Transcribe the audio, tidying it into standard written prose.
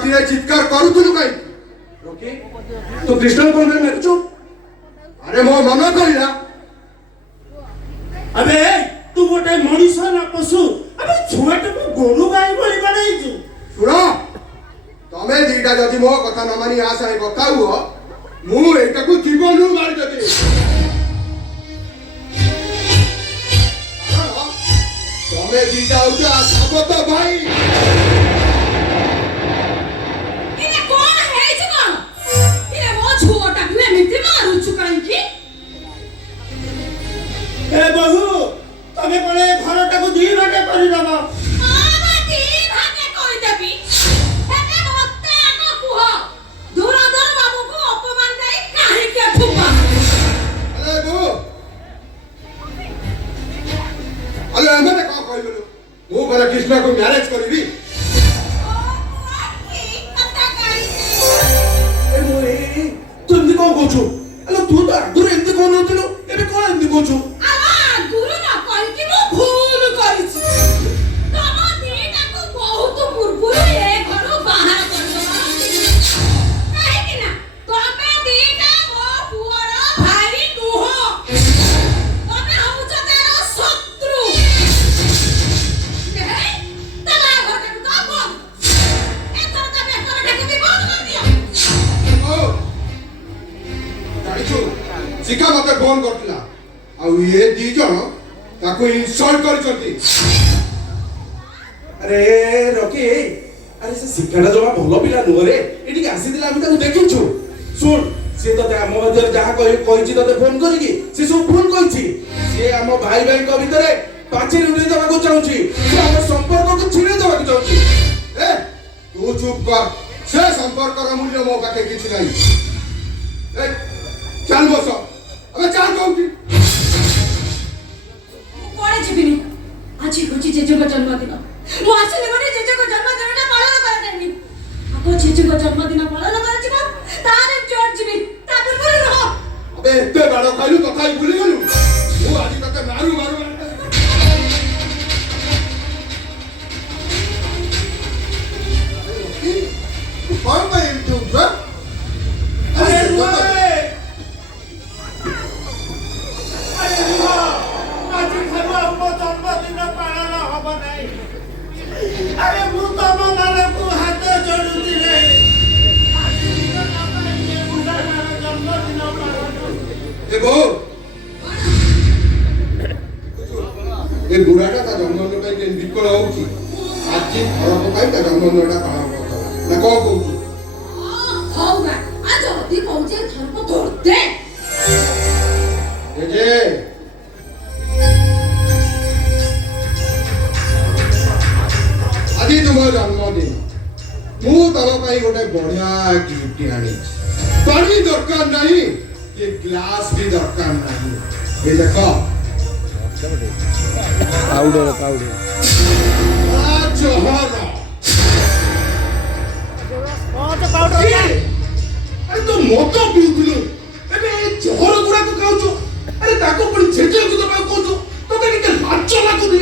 party चित्कार करूलु कहीं रोके तो कृष्ण को मारुचु अरे मो मन कहला अबे तू गोटे मनीष ना पशु अबे छुआटे को गोरु गाई भली बनाइछु शुण तमे दीटा जदि मो कथा न मानी आ साहे कथा हुओ मु एटा को जीवन मार देबी तमे दीटा होता साबत भाई इने कोन है छ कोन इने मो छुओटा के एमिति मारुछु काईकी ए बहू तमे कोने घरटा को दी भागे करि दबा आबा दी भागे कहि देबी हेते मते आको कुह धुरधर बाबू को अपमान देई काहे के ठुपा अरे बो अरे हमने का कहलु मु बला कृष्ण को मैरिज करबी ए मोरे तू एमती कौन कहछु अलो तू तो आगुर एमती कौन होतिलो एबे कौन एमती कहछु आला गुरु न कहि कि मो भूल करिछि तम दीटा को बहुत पूर्वरु ए घरु बाहर कर दबा काहे कि ना तमे दीटा मो पुअर भाई नुह तमे हउछ तार शत्रु नै तला घटे तो कम एतर तमे करटा के विरोध कर दियो ओ जानिछु शिखा मते फोन करतिला आ ये दी जण ताको इंसल्ट करचंती अरे रोके अरे से शिक्षाटा जमा भलो पिला नुह रे एठी आसी दिला हम ताको देखिछु सुन से तते हम मध्य जहा कहिछि तते फोन करिकि से सब फोन कहिछि से हम भाई भाई को भितरे पाचे उड़े देबा को चाहूछि से हम संपर्क को छिरे देबा को चाहूछि ए तू चुप कर से संपर्क र मूल्य मो पाखे किछि नाही ए चल बस अबे चल कहूती कोड़े जिबिनी आज होची जेजे को जन्मदिन मो आसले माने जेजे को जन्मदिनटा पालन करदेनी आको जेजे को जन्मदिन पालन करजिबो तारे जोर जिबी ता पूर्व रह अबे एते बड़ खाइलु कथाई भूली गलु मु आज तते मारू मारू कौन पे तू बा अरे रुआ अरे रुआ आज खालु हमो जन्मदिन पालन हबो नाही अरे मु तम माने को हाथ जोडुती रे आज दिन ना पाई ये बुढ़ा जन्मदिन पालन ए बो ए बुढ़ाटा ता जन्मदिन पे केन विकल होउची आज घर पकाई ता जन्मदिनटा पालन करतला ना को कहू होगा आज अति पहुंचे धर्म धरते जे आज तुम जन्मदिन मु तम पाई गोटे बढ़िया गिफ्ट आनी पानी दरकार नहीं ये ग्लास भी दरकार नहीं ये देखो पाउडर पाउडर जहर अरे तो मोटो पिउथिलु एबे जहर गुडा को खाउछु अरे ताको पड़ी छेचे को दबा कहछु तो के लाज लागुनी